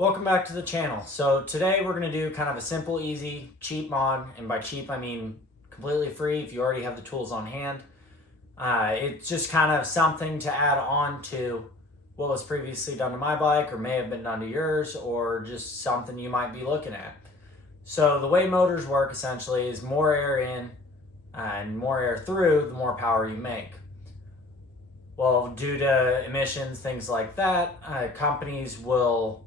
Welcome back to the channel. So today we're going to do kind of a simple, easy, cheap mod, and by cheap I mean completely free if you already have the tools on hand. It's just kind of something to add on to what was previously done to my bike or may have been done to yours, or just something you might be looking at. So the way motors work essentially is more air in and more air through, the more power you make. Well, due to emissions, things like that, companies will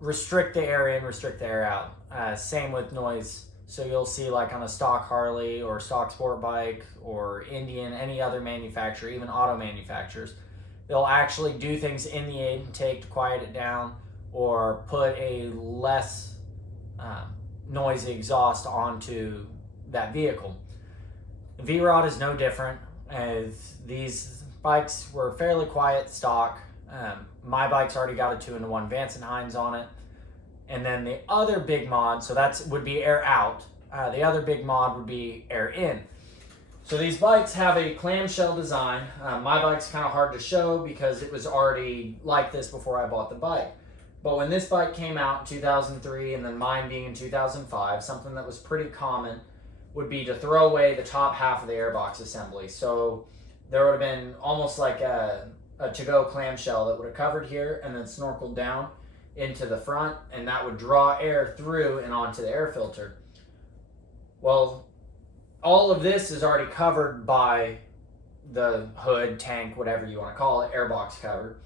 restrict the air in, restrict the air out. Same with noise. So you'll see like on a stock Harley or stock sport bike or Indian, any other manufacturer, even auto manufacturers, they'll actually do things in the intake to quiet it down or put a less noisy exhaust onto that vehicle. The V-Rod is no different, as these bikes were fairly quiet stock. My bike's already got a 2-in-1 Vance and Hines on it. And then the other big mod, so that would be air out. The other big mod would be air in. So these bikes have a clamshell design. My bike's kind of hard to show because it was already like this before I bought the bike. But when this bike came out in 2003 and then mine being in 2005, something that was pretty common would be to throw away the top half of the airbox assembly. So there would have been almost like a to-go clamshell that would have covered here and then snorkeled down into the front, and that would draw air through and onto the air filter. Well, all of this is already covered by the hood, tank, whatever you want to call it, airbox cover.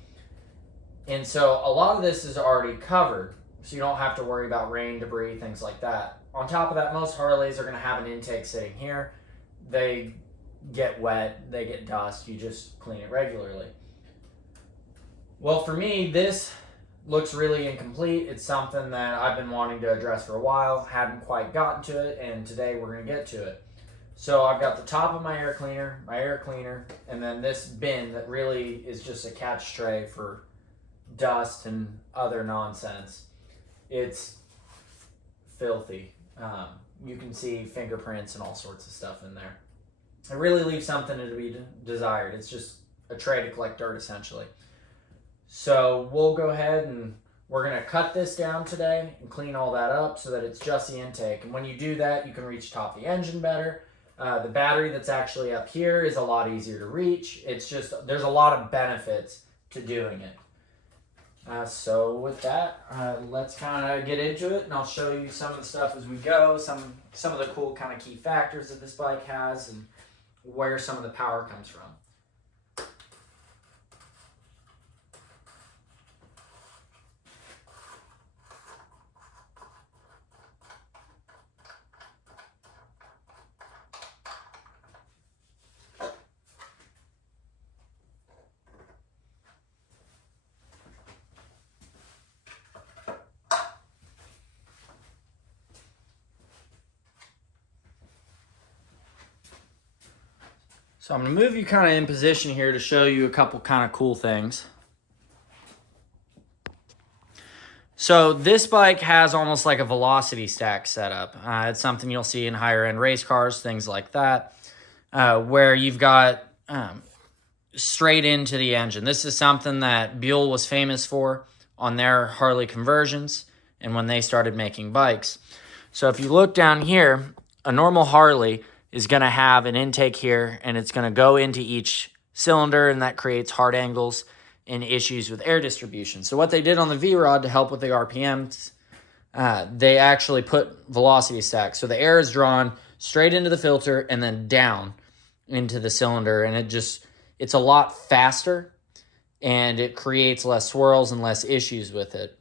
And so a lot of this is already covered, so you don't have to worry about rain, debris, things like that. On top of that, most Harleys are going to have an intake sitting here. They get wet, they get dust, you just clean it regularly. Well, for me, this looks really incomplete. It's something that I've been wanting to address for a while, hadn't quite gotten to it, and today we're going to get to it. So I've got the top of my air cleaner, and then this bin that really is just a catch tray for dust and other nonsense. It's filthy. You can see fingerprints and all sorts of stuff in there. It really leaves something to be desired. It's just a tray to collect dirt, essentially. So we'll go ahead and we're going to cut this down today and clean all that up so that it's just the intake. And when you do that, you can reach top of the engine better. The battery that's actually up here is a lot easier to reach. It's just, there's a lot of benefits to doing it. So with that, let's kind of get into it, and I'll show you some of the stuff as we go, some of the cool kind of key factors that this bike has and where some of the power comes from. So I'm going to move you kind of in position here to show you a couple kind of cool things. So this bike has almost like a velocity stack setup. It's something you'll see in higher end race cars, things like that, where you've got straight into the engine. This is something that Buell was famous for on their Harley conversions and when they started making bikes. So if you look down here, a normal Harley is going to have an intake here, and it's going to go into each cylinder, and that creates hard angles and issues with air distribution. So what they did on the V-Rod to help with the RPMs, they actually put velocity stacks. So the air is drawn straight into the filter and then down into the cylinder, and it's a lot faster, and it creates less swirls and less issues with it.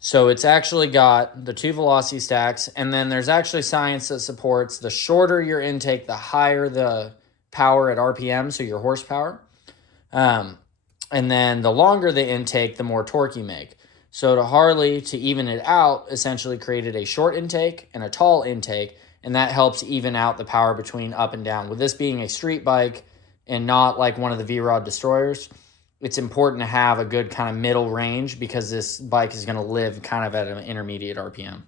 So it's actually got the 2 velocity stacks, and then there's actually science that supports the shorter your intake, the higher the power at RPM, so your horsepower. And then the longer the intake, the more torque you make. So to Harley, to even it out, essentially created a short intake and a tall intake, and that helps even out the power between up and down. With this being a street bike and not like one of the V-Rod Destroyers, it's important to have a good kind of middle range because this bike is going to live kind of at an intermediate RPM.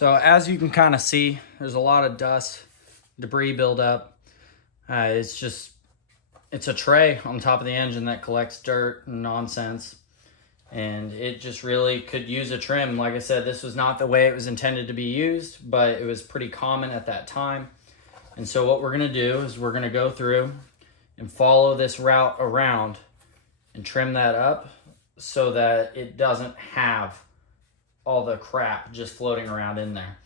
So as you can kind of see, there's a lot of dust, debris buildup. It's a tray on top of the engine that collects dirt and nonsense. And it just really could use a trim. Like I said, this was not the way it was intended to be used, but it was pretty common at that time. And so what we're gonna do is we're gonna go through and follow this route around and trim that up so that it doesn't have all the crap just floating around in there.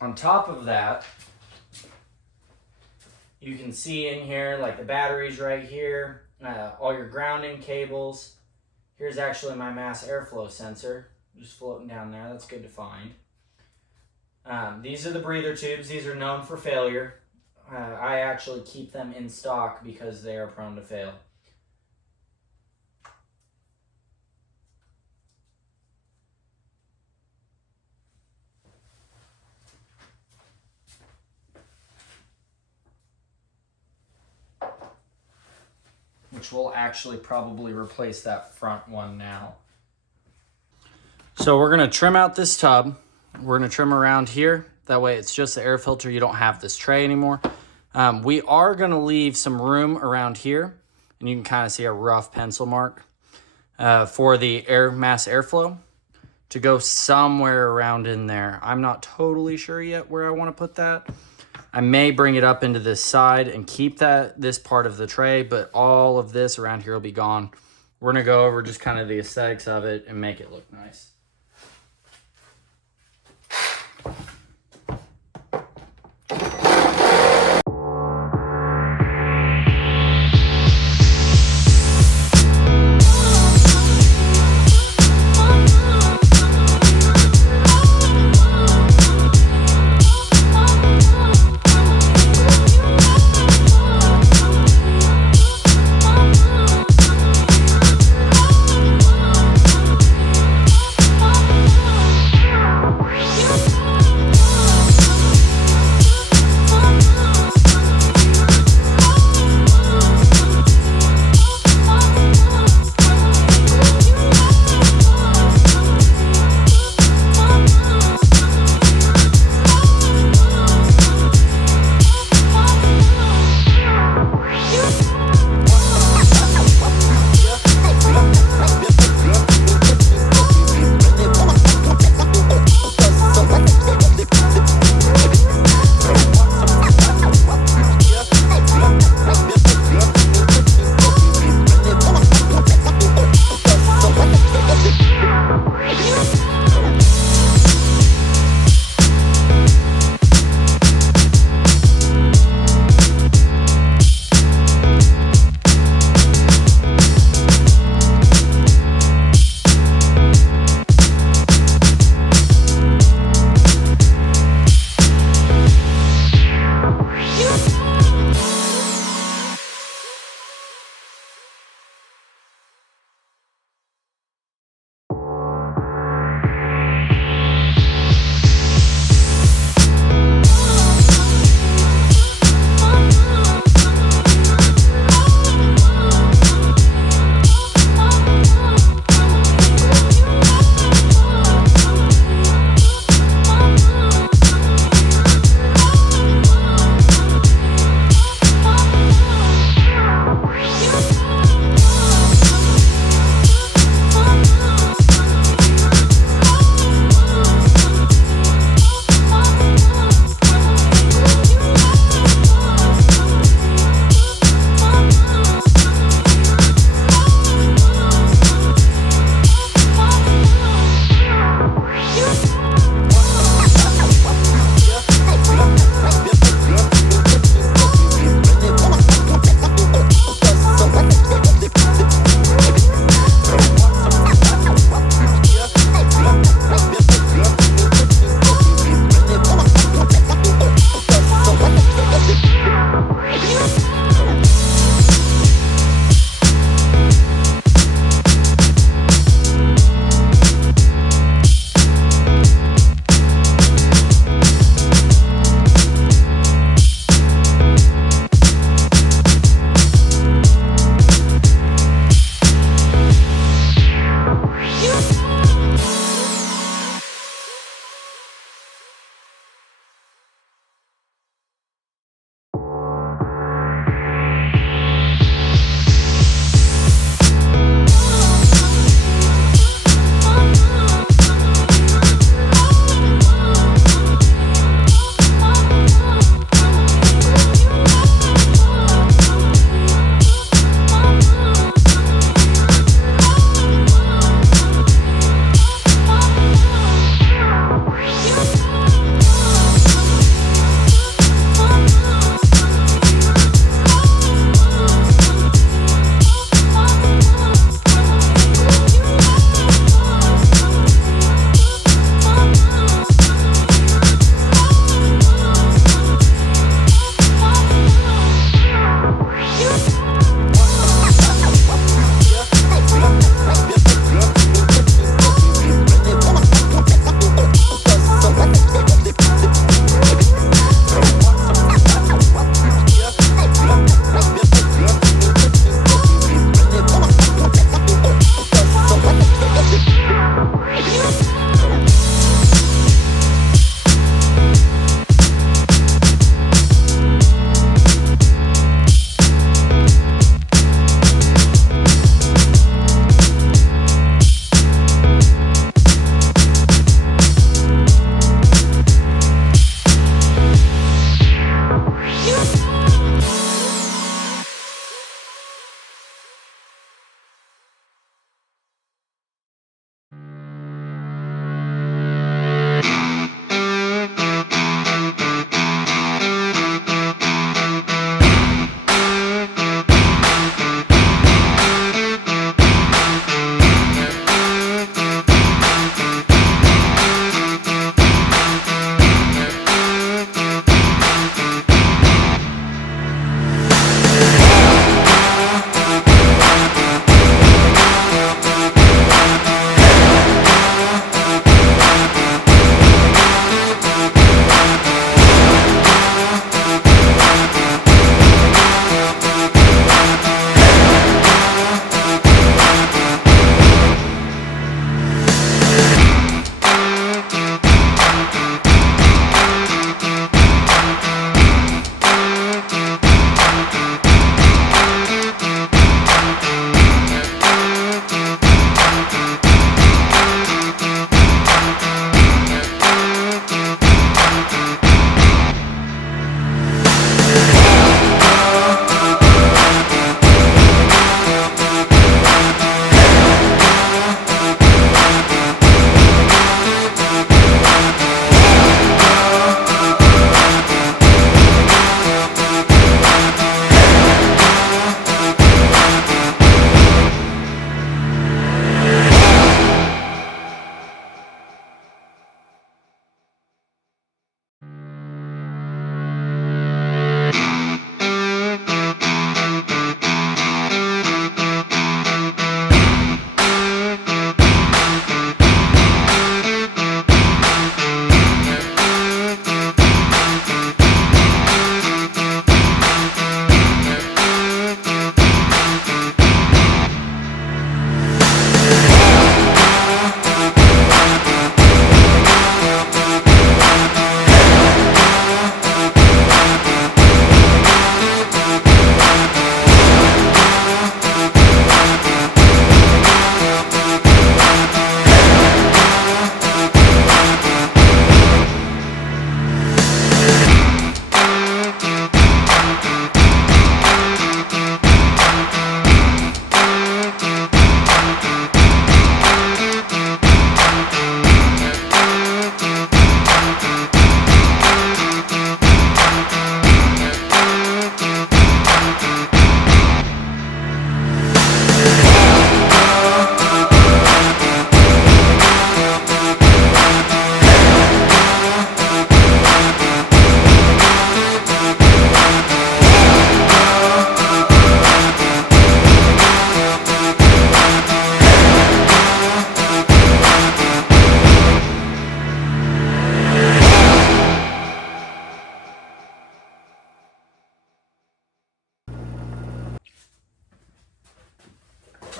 On top of that, you can see in here, like the batteries right here, all your grounding cables. Here's actually my mass airflow sensor, just floating down there. That's good to find. These are the breather tubes. These are known for failure. I actually keep them in stock because they are prone to fail. Which will actually probably replace that front one now. So we're gonna trim out this tub. We're gonna trim around here. That way it's just the air filter. You don't have this tray anymore. We are gonna leave some room around here, and you can kind of see a rough pencil mark for the mass airflow to go somewhere around in there. I'm not totally sure yet where I wanna put that. I may bring it up into this side and keep this part of the tray, but all of this around here will be gone. We're gonna go over just kind of the aesthetics of it and make it look nice.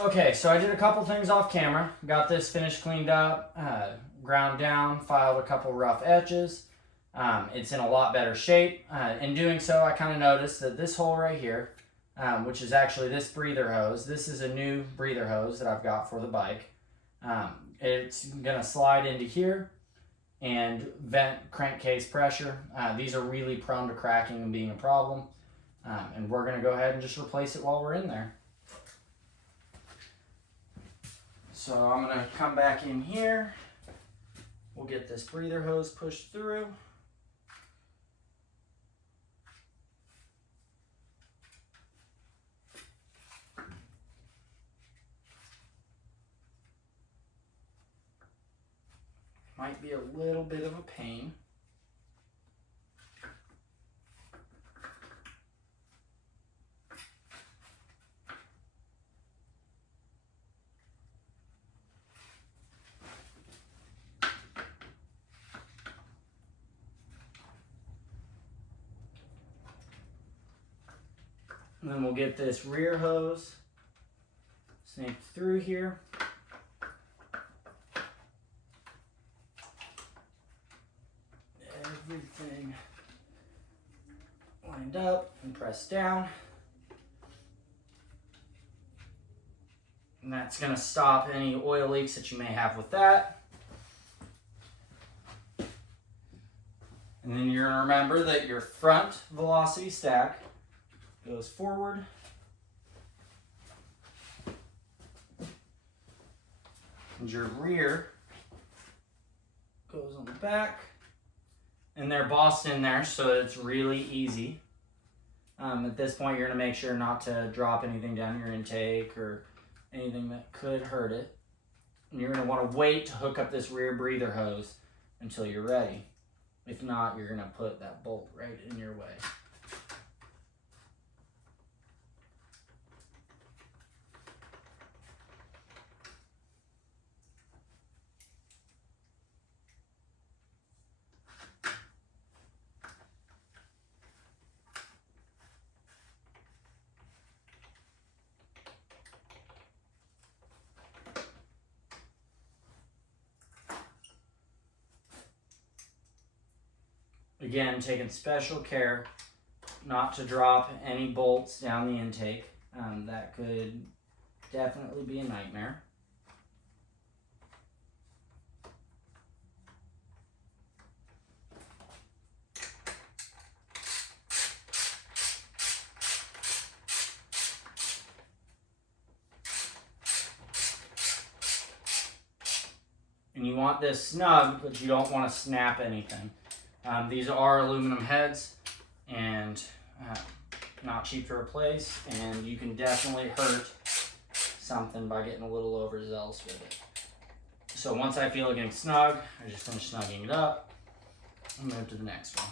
Okay, so I did a couple things off camera. Got this finished, cleaned up, ground down, filed a couple rough edges. It's in a lot better shape. In doing so, I kind of noticed that this hole right here, which is actually this breather hose, this is a new breather hose that I've got for the bike. It's gonna slide into here and vent crankcase pressure. These are really prone to cracking and being a problem. And we're gonna go ahead and just replace it while we're in there. So I'm gonna come back in here. We'll get this breather hose pushed through. Might be a little bit of a pain. And then we'll get this rear hose snaked through here. Everything lined up and pressed down. And that's going to stop any oil leaks that you may have with that. And then you're going to remember that your front velocity stack goes forward. And your rear goes on the back. And they're bossed in there so it's really easy. At this point, you're going to make sure not to drop anything down your intake or anything that could hurt it. And you're going to want to wait to hook up this rear breather hose until you're ready. If not, you're going to put that bolt right in your way. Again, taking special care not to drop any bolts down the intake. That could definitely be a nightmare. And you want this snug, but you don't want to snap anything. These are aluminum heads and not cheap to replace, and you can definitely hurt something by getting a little overzealous with it. So once I feel it getting snug, I just finish snugging it up and move to the next one.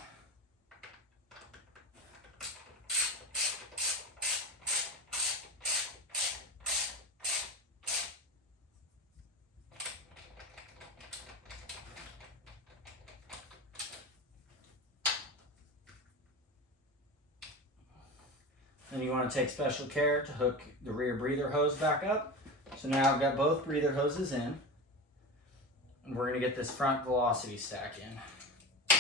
Then you want to take special care to hook the rear breather hose back up. So now I've got both breather hoses in, and we're going to get this front velocity stack in.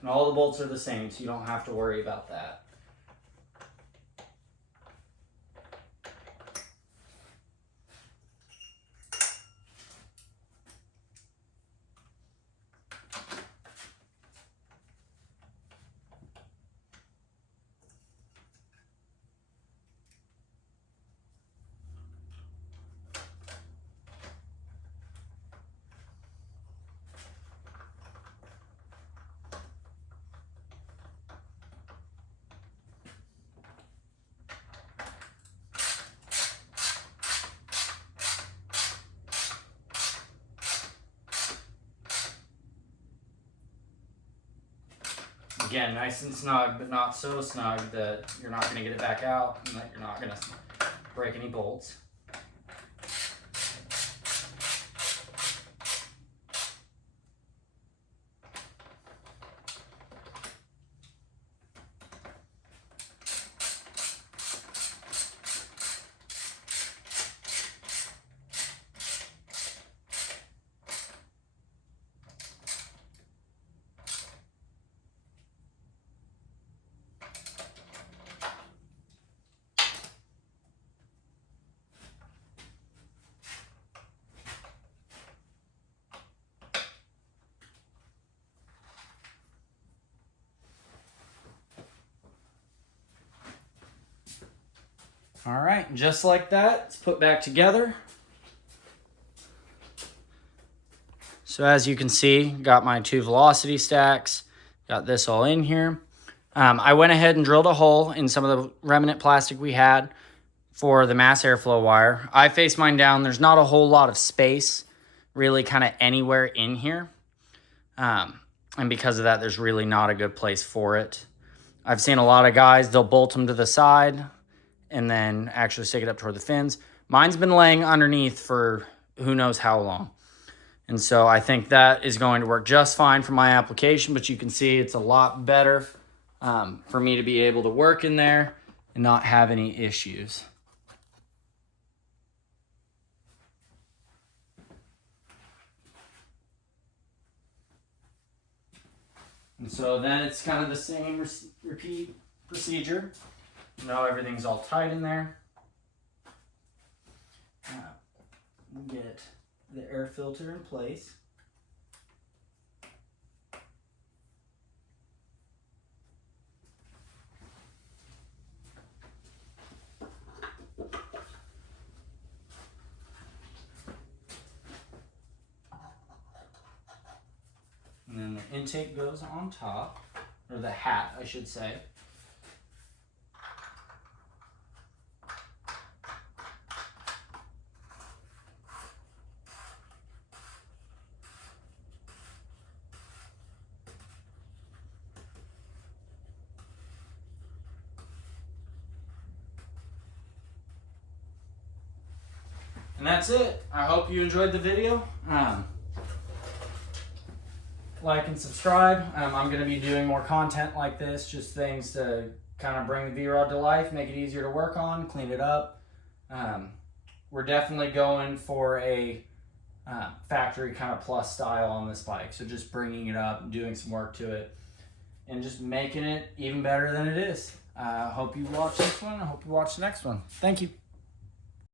And all the bolts are the same, so you don't have to worry about that. Again, nice and snug, but not so snug that you're not going to get it back out and that you're not going to break any bolts. All right, just like that, it's put back together. So as you can see, got my 2 velocity stacks, got this all in here. I went ahead and drilled a hole in some of the remnant plastic we had for the mass airflow wire. I face mine down. There's not a whole lot of space really kind of anywhere in here. And because of that, there's really not a good place for it. I've seen a lot of guys, they'll bolt them to the side and then actually stick it up toward the fins. Mine's been laying underneath for who knows how long. And so I think that is going to work just fine for my application, but you can see it's a lot better for me to be able to work in there and not have any issues. And so then it's kind of the same repeat procedure. Now everything's all tight in there. Get the air filter in place. And then the intake goes on top, or the hat, I should say. And that's it. I hope you enjoyed the video. Like and subscribe. I'm going to be doing more content like this, just things to kind of bring the V-Rod to life, make it easier to work on, clean it up. We're definitely going for a factory kind of plus style on this bike. So just bringing it up and doing some work to it and just making it even better than it is. I hope you watch this one. I hope you watch the next one. Thank you.